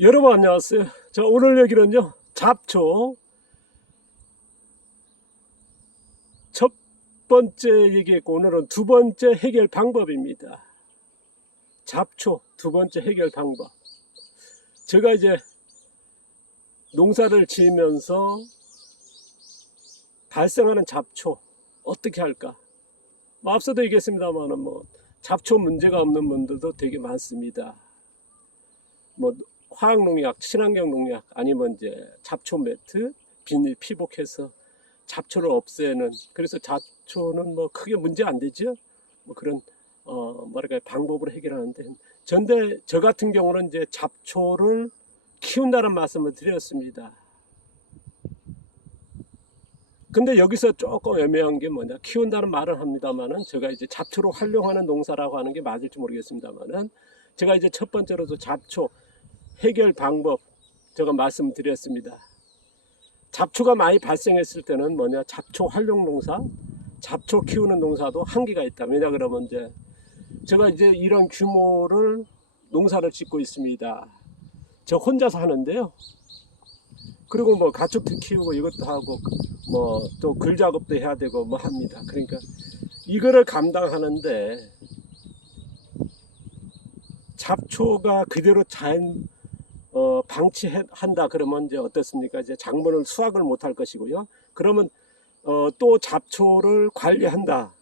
여러분 안녕하세요. 자, 오늘 얘기는요, 잡초. 첫 번째 얘기했고, 오늘은 두 번째 해결 방법입니다. 잡초 두 번째 해결 방법. 제가 이제 농사를 지으면서 발생하는 잡초 어떻게 할까? 앞서도 얘기했습니다만 잡초 문제가 없는 분들도 되게 많습니다. 화학농약, 친환경 농약, 아니면 이제 잡초 매트, 비닐 피복해서 잡초를 없애는, 그래서 잡초는 크게 문제 안 되죠. 그런 뭐랄까 방법으로 해결하는데, 저 같은 경우는 이제 잡초를 키운다는 말씀을 드렸습니다. 근데 여기서 조금 애매한 게 뭐냐, 키운다는 말은 합니다만은 제가 이제 잡초로 활용하는 농사라고 하는 게 맞을지 모르겠습니다만은, 제가 이제 첫 번째로도 잡초 해결 방법 제가 말씀드렸습니다. 잡초가 많이 발생했을 때는 잡초 활용 농사, 잡초 키우는 농사도 한계가 있다. 왜냐 그러면 이제 제가 이제 이런 규모를 농사를 짓고 있습니다. 저 혼자서 하는데요. 그리고 가축도 키우고 이것도 하고 또 글 작업도 해야 되고 합니다. 그러니까 이거를 감당하는데 잡초가 그대로 자연 방치한다 그러면 이제 어떻습니까? 이제 작물을 수확을 못할 것이고요. 그러면 또 잡초를 관리한다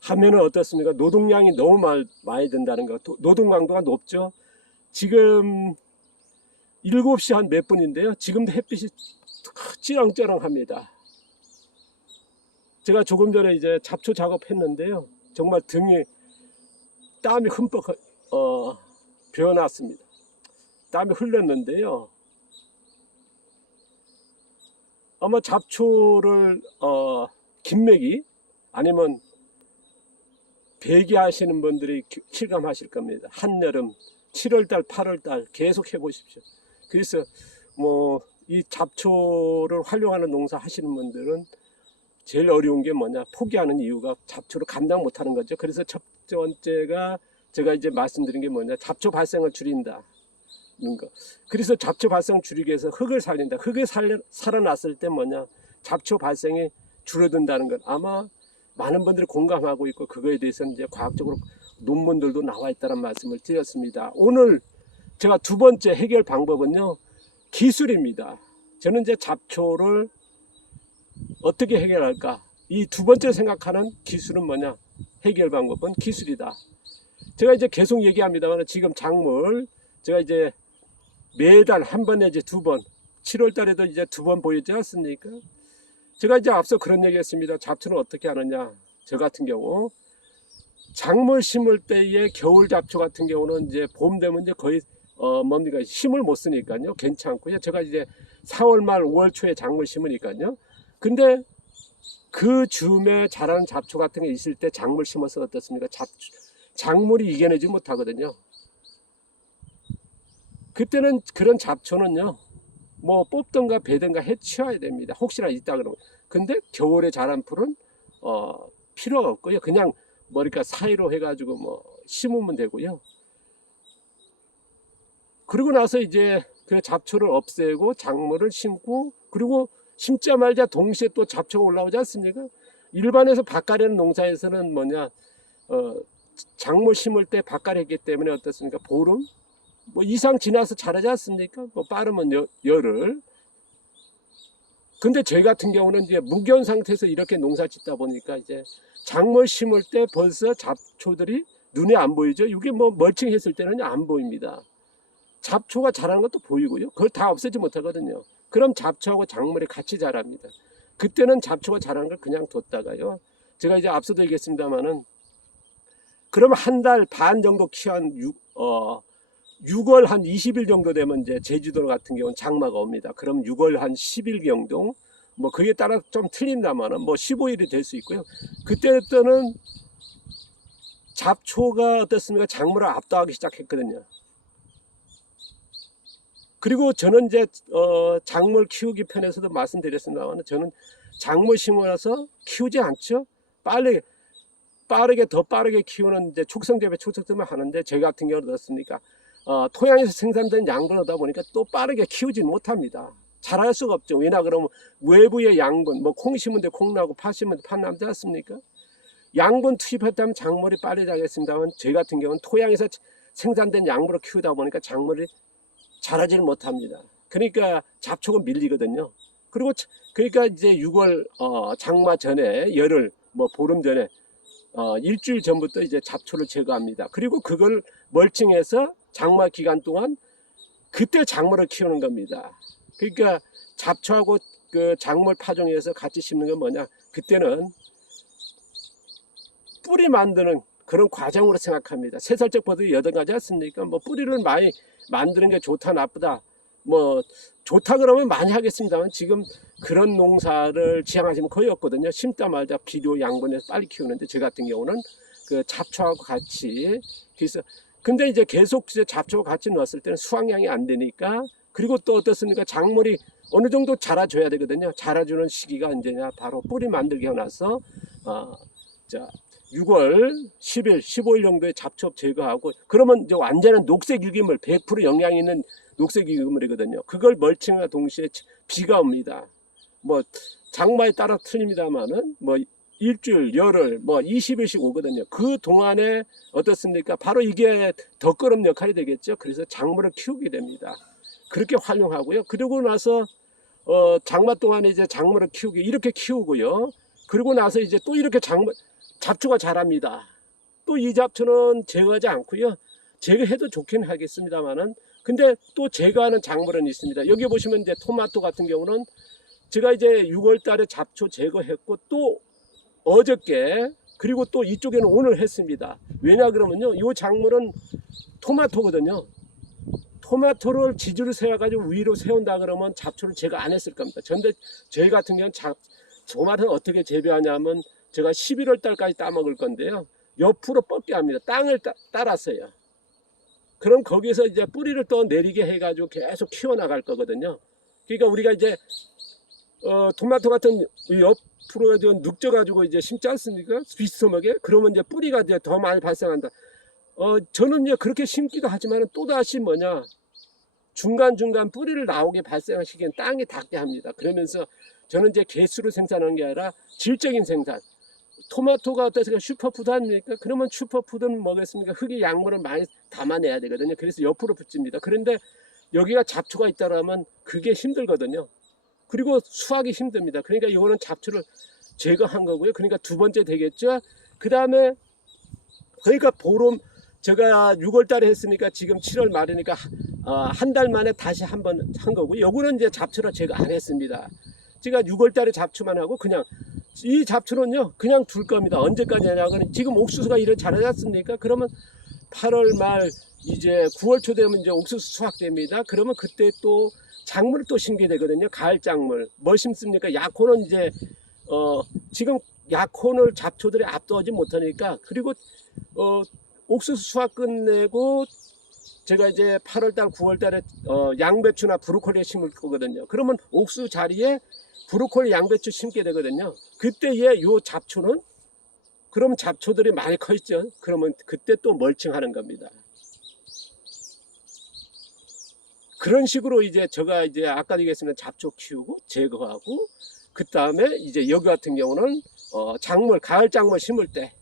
하면은 어떻습니까? 노동량이 너무 많이 든다는 거. 노동 강도가 높죠. 지금 7시 한 몇 분인데요. 지금도 햇빛이 찌렁찌렁합니다. 제가 조금 전에 이제 잡초 작업했는데요. 정말 등이 땀이 흠뻑 배어났습니다. 땀이 흘렀는데요. 아마 잡초를 김매기 아니면 배기 하시는 분들이 실감하실 겁니다. 한여름 7월달 8월달 계속 해보십시오. 그래서 이 잡초를 활용하는 농사 하시는 분들은 제일 어려운 게 포기하는 이유가 잡초를 감당 못하는 거죠. 그래서 첫 번째가 제가 이제 말씀드린 게 잡초 발생을 줄인다. 그래서 잡초 발생 줄이기 위해서 흙을 살린다. 흙이 살아났을 때 잡초 발생이 줄어든다는 것, 아마 많은 분들이 공감하고 있고, 그거에 대해서는 이제 과학적으로 논문들도 나와 있다는 말씀을 드렸습니다. 오늘 제가 두 번째 해결 방법은요, 기술입니다. 저는 이제 잡초를 어떻게 해결할까? 이 두 번째 생각하는 기술은 해결 방법은 기술이다. 제가 이제 계속 얘기합니다만, 지금 작물 제가 이제 매달 한 번 내지 두 번, 7월 달에도 이제 두 번 보이지 않습니까? 제가 이제 앞서 그런 얘기 했습니다. 잡초는 어떻게 하느냐. 저 같은 경우 작물 심을 때의 겨울 잡초 같은 경우는 이제 봄 되면 이제 거의 힘을 못 쓰니까요. 괜찮고요. 제가 이제 4월 말 5월 초에 작물 심으니까요. 근데 그 즈음에 자라는 잡초 같은 게 있을 때 작물 심어서 어떻습니까? 작물이 이겨내지 못하거든요. 그때는 그런 잡초는요, 뽑든가 베든가 해치워야 됩니다. 혹시나 있다 그러면. 근데 겨울에 자란 풀은 필요가 없고요. 그냥 머리카 사이로 해가지고 심으면 되고요. 그리고 나서 이제 그 잡초를 없애고 작물을 심고, 그리고 심자마자 동시에 또 잡초가 올라오지 않습니까? 일반에서 밭갈이하는 농사에서는 작물 심을 때 밭갈이했기 때문에 어떻습니까? 보름 이상 지나서 자라지 않습니까? 빠르면 열흘. 근데 저희 같은 경우는 이제 무견 상태에서 이렇게 농사 짓다 보니까 이제 작물 심을 때 벌써 잡초들이 눈에 안 보이죠? 이게 멀쩡했을 때는 안 보입니다. 잡초가 자라는 것도 보이고요. 그걸 다 없애지 못하거든요. 그럼 잡초하고 작물이 같이 자랍니다. 그때는 잡초가 자라는 걸 그냥 뒀다가요. 제가 이제 앞서도 얘기했습니다만은, 그럼 한 달 반 정도 키운 6월 한 20일 정도 되면 이제 제주도 같은 경우는 장마가 옵니다. 그럼 6월 한 10일 정도, 그에 따라 좀 틀린다면은 15일이 될 수 있고요. 그때는 잡초가 어떻습니까? 작물을 압도하기 시작했거든요. 그리고 저는 이제 작물 키우기 편에서도 말씀드렸습니다만, 저는 작물 심어서 키우지 않죠. 빠르게 더 빠르게 키우는 이제 촉성재배 하는데, 제 같은 경우는 어떻습니까? 토양에서 생산된 양분을 하다 보니까 또 빠르게 키우지 못합니다. 잘할 수가 없죠. 왜냐 그러면 외부의 양분, 뭐 콩 심은 데 콩 나고 파 심은 데 파 나지 않습니까? 양분 투입했다면 작물이 빨리 자겠습니다만 저희 같은 경우는 토양에서 생산된 양분을 키우다 보니까 작물이 자라질 못합니다. 그러니까 잡초가 밀리거든요. 그리고 그러니까 이제 6월 장마 전에 열흘 뭐 보름 전에 일주일 전부터 이제 잡초를 제거합니다. 그리고 그걸 멀칭해서 장마 기간 동안 그때 작물을 키우는 겁니다. 그러니까 잡초하고 그 작물 파종해서 같이 심는 건 뭐냐? 그때는 뿌리 만드는 그런 과정으로 생각합니다. 새살적 버섯이 8가지 않습니까? 뭐 뿌리를 많이 만드는 게 좋다 나쁘다 뭐 좋다 그러면 많이 하겠습니다만 지금 그런 농사를 지향하시면 거의 없거든요. 심자마자 비료 양분해서 빨리 키우는데 저 같은 경우는 그 잡초하고 같이 그래서 근데 이제 계속 이제 잡초하고 같이 넣었을 때는 수확량이 안 되니까 그리고 또 어떻습니까? 작물이 어느 정도 자라줘야 되거든요. 자라주는 시기가 언제냐? 바로 뿌리 만들기 해놔서 자 6월 10일, 15일 정도에 잡초 제거하고 그러면 이제 완전한 녹색 유기물 100% 영양 있는 녹색 유기물이거든요. 그걸 멀칭과 동시에 비가 옵니다. 뭐 장마에 따라 틀립니다만은 뭐 일주일, 열흘, 뭐 20일씩 오거든요. 그 동안에 어떻습니까? 바로 이게 덧걸음 역할이 되겠죠. 그래서 작물을 키우게 됩니다. 그렇게 활용하고요. 그러고 나서 장마 동안에 이제 작물을 키우기 이렇게 키우고요. 그리고 나서 이제 또 이렇게 잡초가 자랍니다. 또 이 잡초는 제거하지 않고요. 제거해도 좋긴 하겠습니다만은 근데 또 제거하는 작물은 있습니다. 여기 보시면 이제 토마토 같은 경우는 제가 이제 6월 달에 잡초 제거했고 또 어저께 그리고 또 이쪽에는 오늘 했습니다. 왜냐 그러면요. 이 작물은 토마토거든요. 토마토를 지주를 세워가지고 위로 세운다 그러면 잡초를 제거 안 했을 겁니다. 그런데 저희 같은 경우는 토마토는 어떻게 재배하냐면 제가 11월 달까지 따먹을 건데요. 옆으로 뻗게 합니다. 땅을 따랐어요. 그럼 거기서 이제 뿌리를 또 내리게 해가지고 계속 키워나갈 거거든요. 그러니까 우리가 이제 토마토 같은 옆으로 눅져가지고 이제 심지 않습니까? 비스듬하게 그러면 이제 뿌리가 이제 더 많이 발생한다. 저는 이제 그렇게 심기도 하지만 또다시 뭐냐 중간중간 뿌리를 나오게 발생하시기엔 땅이 닿게 합니다. 그러면서 저는 이제 개수로 생산하는 게 아니라 질적인 생산. 토마토가 어떠세요? 슈퍼푸드 아닙니까? 그러면 슈퍼푸드는 뭐겠습니까? 흙의 양분을 많이 담아내야 되거든요. 그래서 옆으로 붙입니다. 그런데 여기가 잡초가 있다라면 그게 힘들거든요. 그리고 수확이 힘듭니다. 그러니까 이거는 잡초를 제거한 거고요. 그러니까 두 번째 되겠죠. 그 다음에 그러니까 보름 제가 6월 달에 했으니까 지금 7월 말이니까 한 달 만에 다시 한 번 한 거고요. 요거는 이제 잡초를 제거 안 했습니다. 제가 6월 달에 잡초만 하고 그냥 이 잡초는요 그냥 둘 겁니다. 언제까지 하냐고는 지금 옥수수가 이래 자라지 않습니까? 그러면 8월 말 이제 9월 초 되면 이제 옥수수 수확됩니다. 그러면 그때 또 작물을 또 심게 되거든요. 가을 작물 뭘 심습니까? 약혼은 이제 지금 약혼을 잡초들이 압도하지 못하니까 그리고 옥수수 수확 끝내고 제가 이제 8월달 9월달에 양배추나 브로콜리 심을 거거든요. 그러면 옥수수 자리에 브로콜리 양배추 심게 되거든요. 그때의 요 잡초는 그럼 잡초들이 많이 커 있죠. 그러면 그때 또 멀칭하는 겁니다. 그런 식으로 이제 제가 이제 아까 얘기했습니다. 잡초 키우고 제거하고 그 다음에 이제 여기 같은 경우는 작물 가을 작물 심을 때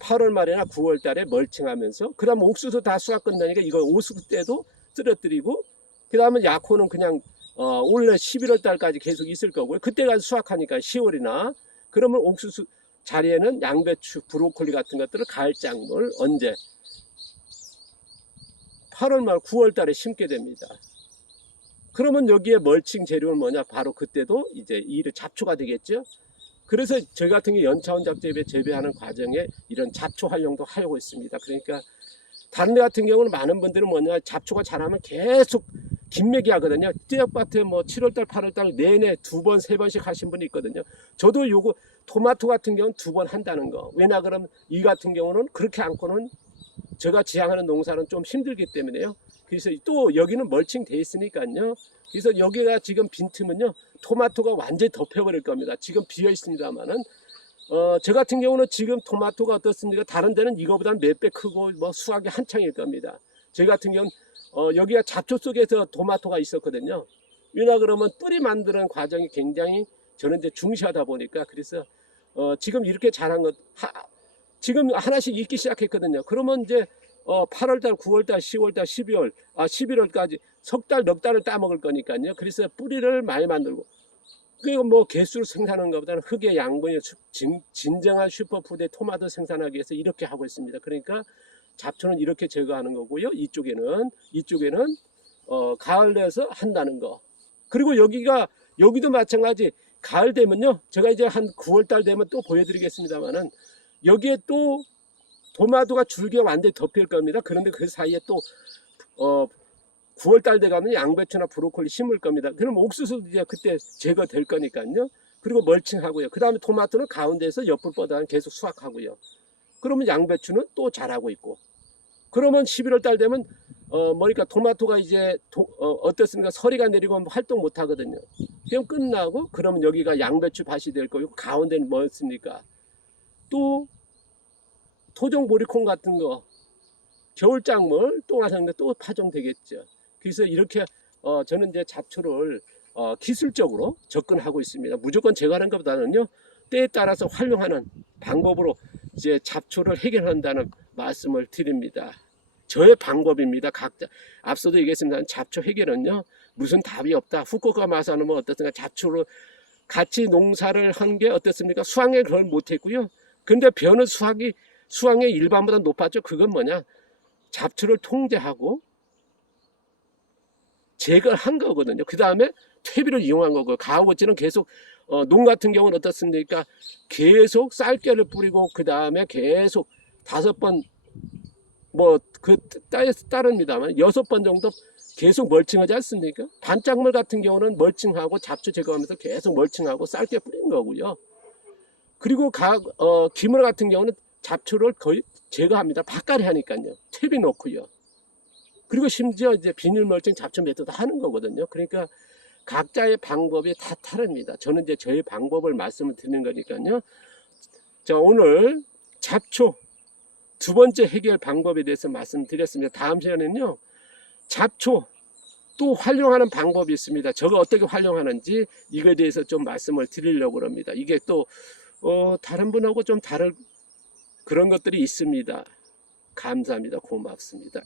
8월 말이나 9월 달에 멀칭하면서 그 다음 옥수수 다 수확 끝나니까 이거 옥수수 때도 쓰러뜨리고 그 다음에 약호는 그냥 올해 11월 달까지 계속 있을 거고요. 그때 가서 수확하니까 10월이나 그러면 옥수수 자리에는 양배추, 브로콜리 같은 것들을 가을 작물 언제 8월 말 9월 달에 심게 됩니다. 그러면 여기에 멀칭 재료는 뭐냐? 바로 그때도 이제 이를 잡초가 되겠죠. 그래서 저희 같은 경우 연차원 작재배 재배하는 과정에 이런 잡초 활용도 하고 있습니다. 그러니까 다른 데 같은 경우는 많은 분들은 뭐냐 잡초가 자라면 계속 김매기 하거든요. 떼역밭에 뭐 7월달 8월달 내내 2번 3번씩 하신 분이 있거든요. 저도 요거 토마토 같은 경우는 2번 한다는 거. 왜냐 그러면 이 같은 경우는 그렇게 않고는 제가 지향하는 농사는 좀 힘들기 때문에요. 그래서 또 여기는 멀칭 돼 있으니까요. 그래서 여기가 지금 빈틈은요. 토마토가 완전히 덮여버릴 겁니다. 지금 비어 있습니다만은 저 같은 경우는 지금 토마토가 어떻습니까? 다른 데는 이거보다 몇 배 크고 뭐 수확이 한창일 겁니다. 저희 같은 경우는 여기가 잡초 속에서 토마토가 있었거든요. 왜냐 그러면 뿌리 만드는 과정이 굉장히 저는 이제 중시하다 보니까 그래서 지금 이렇게 자란 것 지금 하나씩 익기 시작했거든요. 그러면 이제 8월달, 9월달, 10월달, 12월, 11월까지 석 달, 넉 달을 따먹을 거니까요. 그래서 뿌리를 많이 만들고 그리고 뭐 개수를 생산하는 것보다는 흙의 양분이 진정한 슈퍼푸드의 토마토 생산하기 위해서 이렇게 하고 있습니다. 그러니까 잡초는 이렇게 제거하는 거고요. 이쪽에는 가을 내서 한다는 거. 그리고 여기도 마찬가지. 가을 되면요. 제가 이제 한 9월달 되면 또 보여드리겠습니다만은 여기에 또 토마토가 줄기가 완전히 덮일 겁니다. 그런데 그 사이에 또 9월달 돼가면 양배추나 브로콜리 심을 겁니다. 그럼 옥수수도 이제 그때 제거될 거니까요. 그리고 멀칭하고요. 그 다음에 토마토는 가운데에서 옆을 뻗어 계속 수확하고요. 그러면 양배추는 또 자라고 있고. 그러면 11월달 되면 뭐니까 토마토가 이제 어떻습니까? 서리가 내리고 활동 못 하거든요. 그럼 끝나고 그러면 여기가 양배추 밭이 될 거고 가운데는 뭐였습니까? 또 토종보리콩 같은 거 겨울작물 똥화상인데 또 파종되겠죠. 그래서 이렇게 저는 이제 잡초를 기술적으로 접근하고 있습니다. 무조건 제거하는 것보다는요 때에 따라서 활용하는 방법으로 이제 잡초를 해결한다는 말씀을 드립니다. 저의 방법입니다. 각자 앞서도 얘기했습니다. 잡초 해결은요 무슨 답이 없다. 후쿠오카 마사노는 어떻습니까? 잡초로 같이 농사를 한 게 어떻습니까? 수확에 그걸 못했고요. 근데 벼는 수확의 일반보다 높았죠. 그건 뭐냐? 잡초를 통제하고 제거한 거거든요. 그 다음에 퇴비를 이용한 거고 가오고치는 계속 농 같은 경우는 어떻습니까? 계속 쌀결을 뿌리고 그 다음에 계속 5번 뭐 그 따에 따릅니다만 6번 정도 계속 멀칭하지 않습니까? 반작물 같은 경우는 멀칭하고 잡초 제거하면서 계속 멀칭하고 쌀결 뿌리는 거고요. 그리고 기물 같은 경우는 잡초를 거의 제거합니다. 밭갈이 하니까요. 퇴비 넣고요. 그리고 심지어 이제 비닐 멀칭 잡초 메토드 하는 거거든요. 그러니까 각자의 방법이 다 다릅니다. 저는 이제 저의 방법을 말씀을 드리는 거니까요. 자, 오늘 잡초 두 번째 해결 방법에 대해서 말씀드렸습니다. 다음 시간에는요. 잡초 또 활용하는 방법이 있습니다. 저가 어떻게 활용하는지 이거에 대해서 좀 말씀을 드리려고 합니다. 이게 또 다른 분하고 좀 다른 그런 것들이 있습니다. 감사합니다. 고맙습니다.